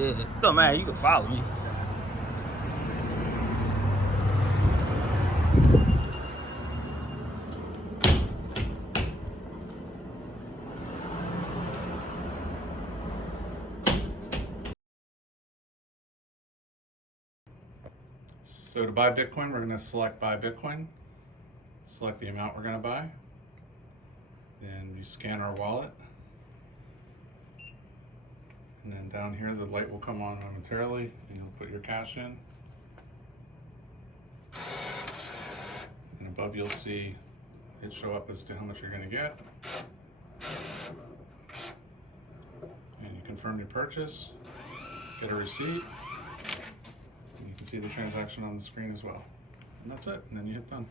Yeah, don't matter. You can follow me. So to buy Bitcoin, we're going to select buy Bitcoin, select the amount we're going to buy, then you scan our wallet, and then down here the light will come on momentarily and you'll put your cash in, and above you'll see it show up as to how much you're going to get, and you confirm your purchase, get a receipt, and you can see the transaction on the screen as well. And that's it, and then you hit done.